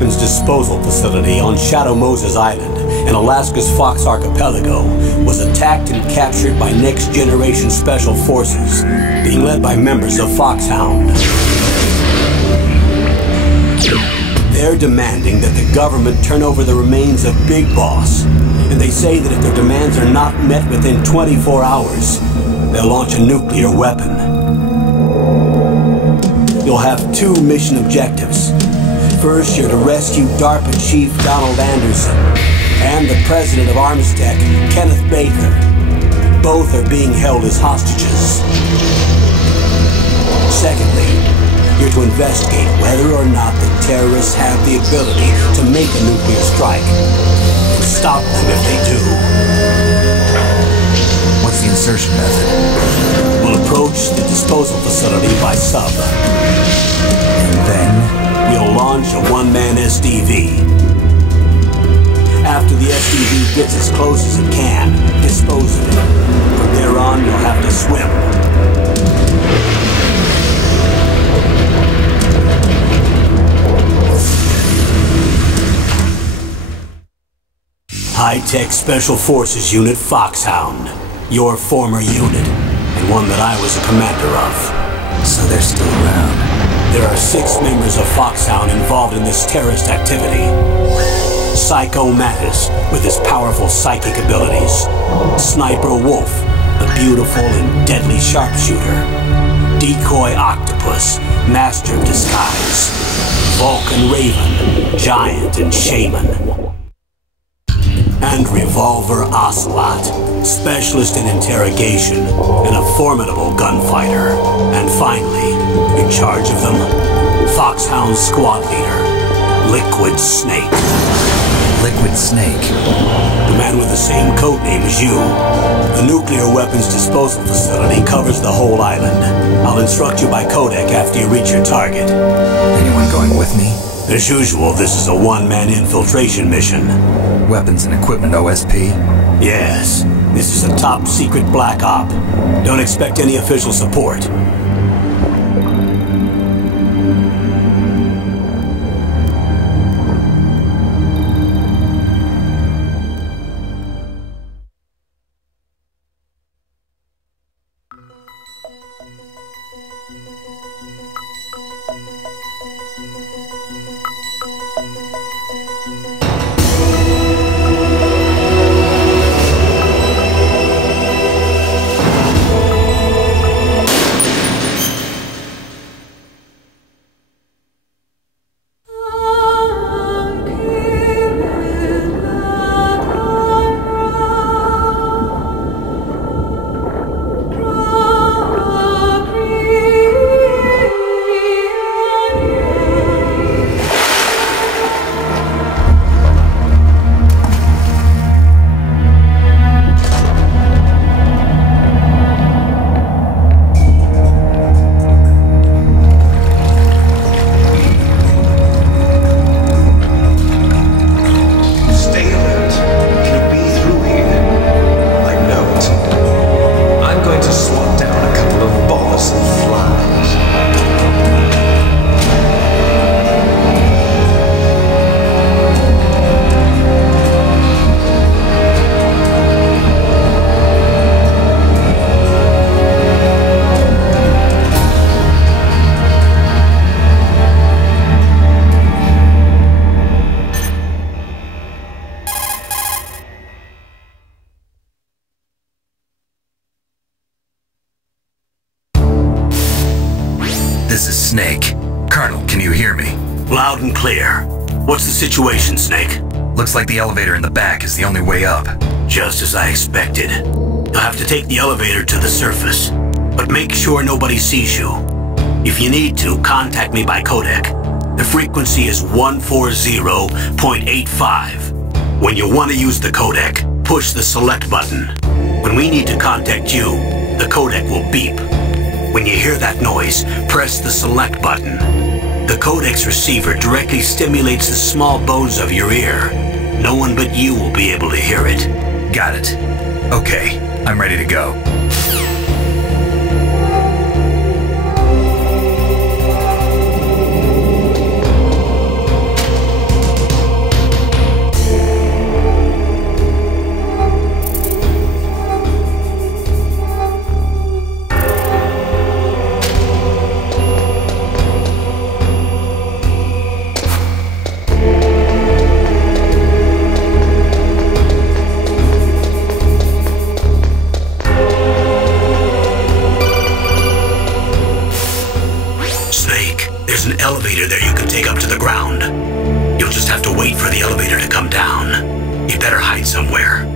weapons disposal facility on Shadow Moses Island in Alaska's Fox Archipelago was attacked and captured by next-generation special forces, being led by members of Foxhound. They're demanding that the government turn over the remains of Big Boss, and they say that if their demands are not met within 24 hours, they'll launch a nuclear weapon. You'll have two mission objectives. First, you're to rescue DARPA Chief Donald Anderson and the President of Armstech, Kenneth Baker. Both are being held as hostages. Secondly, you're to investigate whether or not the terrorists have the ability to make a nuclear strike and stop them if they do. What's the insertion method? We'll approach the disposal facility by sub. And then? We'll launch a one-man SDV. After the SDV gets as close as it can, dispose of it. From there on, you'll have to swim. High-Tech Special Forces Unit Foxhound. Your former unit, and one that I was a commander of. So they're still around. There are 6 members of Foxhound involved in this terrorist activity. Psycho Mattis, with his powerful psychic abilities. Sniper Wolf, the beautiful and deadly sharpshooter. Decoy Octopus, master of disguise. Vulcan Raven, giant and shaman. And Revolver Ocelot, specialist in interrogation and a formidable gunfighter. And finally, in charge of them, Foxhound squad leader, Liquid Snake. Liquid Snake? The man with the same codename as you. The nuclear weapons disposal facility covers the whole island. I'll instruct you by Codec after you reach your target. Anyone going with me? As usual, this is a one-man infiltration mission. Weapons and equipment OSP? Yes. This is a top-secret black op. Don't expect any official support. This is Snake. Colonel, can you hear me? Loud and clear. What's the situation, Snake? Looks like the elevator in the back is the only way up. Just as I expected. You'll have to take the elevator to the surface, but make sure nobody sees you. If you need to, contact me by Codec. The frequency is 140.85. When you want to use the Codec, push the select button. When we need to contact you, the Codec will beep. When you hear that noise, press the select button. The Codec's receiver directly stimulates the small bones of your ear. No one but you will be able to hear it. Got it. Okay, I'm ready to go. elevator there you can take up to the ground. You'll just have to wait for the elevator to come down. You'd better hide somewhere.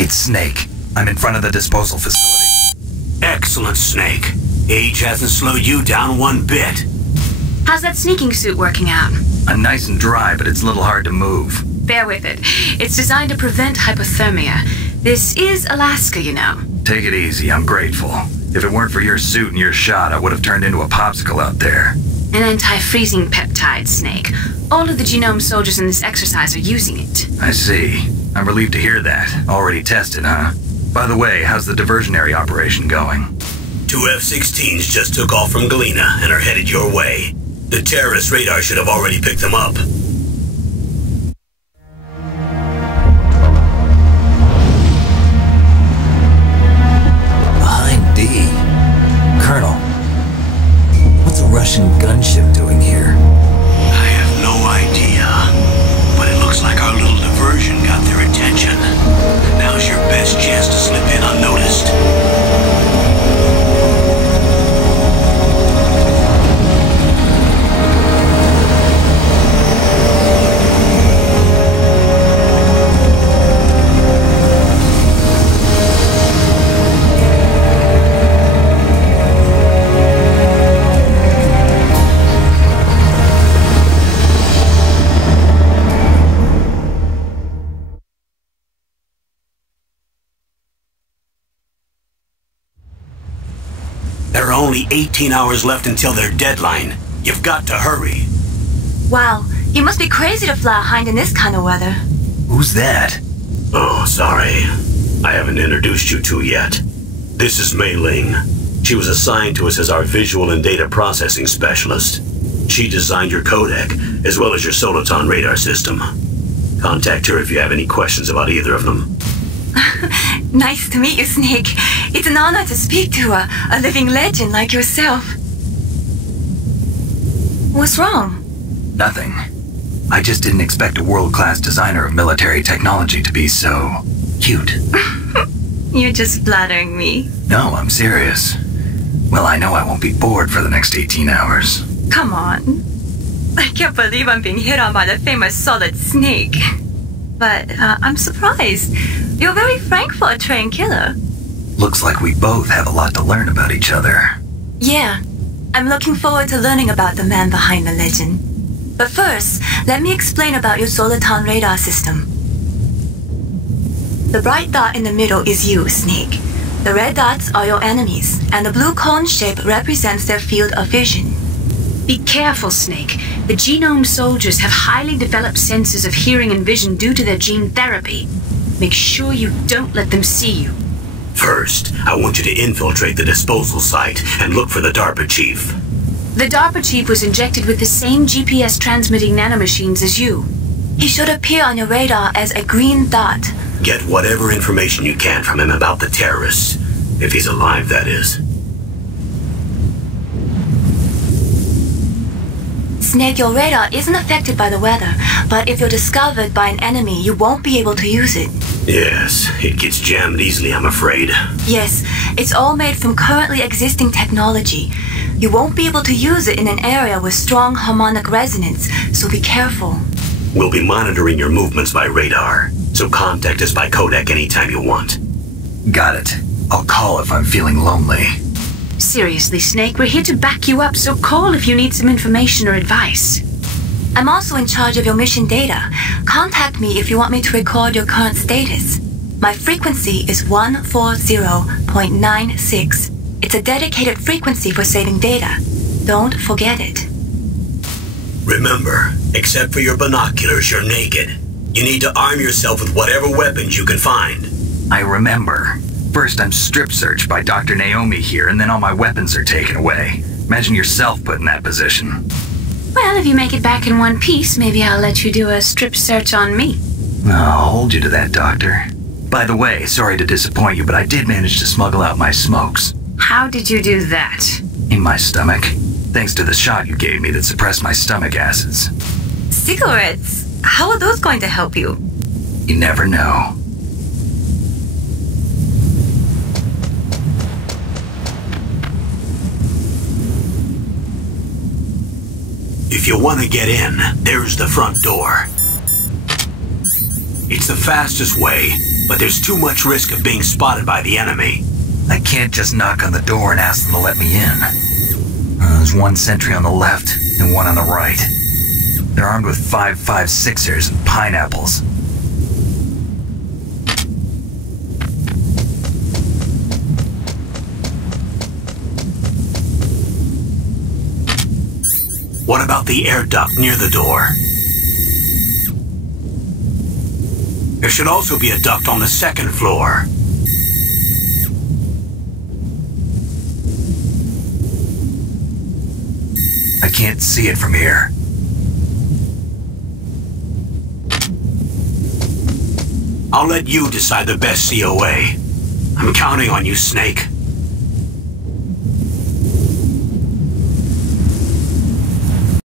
It's Snake. I'm in front of the disposal facility. Excellent, Snake. Age hasn't slowed you down one bit. How's that sneaking suit working out? I'm nice and dry, but it's a little hard to move. Bear with it. It's designed to prevent hypothermia. This is Alaska, you know. Take it easy, I'm grateful. If it weren't for your suit and your shot, I would have turned into a popsicle out there. An anti-freezing peptide, Snake. All of the Genome soldiers in this exercise are using it. I see. I'm relieved to hear that. Already tested, huh? By the way, how's the diversionary operation going? 2 F-16s just took off from Galena and are headed your way. The terrorist radar should have already picked them up. Behind D. Colonel, what's a Russian gunship doing here? I have no idea, but it looks like our little diversion got their attention. Now's your best chance to slip in unnoticed. There are only 18 hours left until their deadline. You've got to hurry. Wow, you must be crazy to fly hind in this kind of weather. Who's that? Oh, sorry. I haven't introduced you to yet. This is Ling. She was assigned to us as our visual and data processing specialist. She designed your codec, as well as your Soliton radar system. Contact her if you have any questions about either of them. Nice to meet you, Snake. It's an honor to speak to a living legend like yourself. What's wrong? Nothing. I just didn't expect a world-class designer of military technology to be so cute. You're just flattering me. No, I'm serious. Well, I know I won't be bored for the next 18 hours. Come on. I can't believe I'm being hit on by the famous Solid Snake. But I'm surprised. You're very frank for a trained killer. Looks like we both have a lot to learn about each other. Yeah. I'm looking forward to learning about the man behind the legend. But first, let me explain about your Soliton radar system. The bright dot in the middle is you, Snake. The red dots are your enemies, and the blue cone shape represents their field of vision. Be careful, Snake. The Genome soldiers have highly developed senses of hearing and vision due to their gene therapy. Make sure you don't let them see you. First, I want you to infiltrate the disposal site and look for the DARPA chief. The DARPA chief was injected with the same GPS transmitting nanomachines as you. He should appear on your radar as a green dot. Get whatever information you can from him about the terrorists. If he's alive, that is. Snake, your radar isn't affected by the weather, but if you're discovered by an enemy, you won't be able to use it. Yes, it gets jammed easily, I'm afraid. Yes, it's all made from currently existing technology. You won't be able to use it in an area with strong harmonic resonance, so be careful. We'll be monitoring your movements by radar, so contact us by Codec anytime you want. Got it. I'll call if I'm feeling lonely. Seriously, Snake, we're here to back you up, so call if you need some information or advice. I'm also in charge of your mission data. Contact me if you want me to record your current status. My frequency is 140.96. It's a dedicated frequency for saving data. Don't forget it. Remember, except for your binoculars, you're naked. You need to arm yourself with whatever weapons you can find. I remember. First I'm strip searched by Dr. Naomi here, and then all my weapons are taken away. Imagine yourself put in that position. Well, if you make it back in one piece, maybe I'll let you do a strip search on me. I'll hold you to that, Doctor. By the way, sorry to disappoint you, but I did manage to smuggle out my smokes. How did you do that? In my stomach. Thanks to the shot you gave me that suppressed my stomach acids. Cigarettes? How are those going to help you? You never know. If you want to get in, there's the front door. It's the fastest way, but there's too much risk of being spotted by the enemy. I can't just knock on the door and ask them to let me in. There's one sentry on the left and one on the right. They're armed with 5.56ers and pineapples. What about the air duct near the door? There should also be a duct on the second floor. I can't see it from here. I'll let you decide the best COA. I'm counting on you, Snake.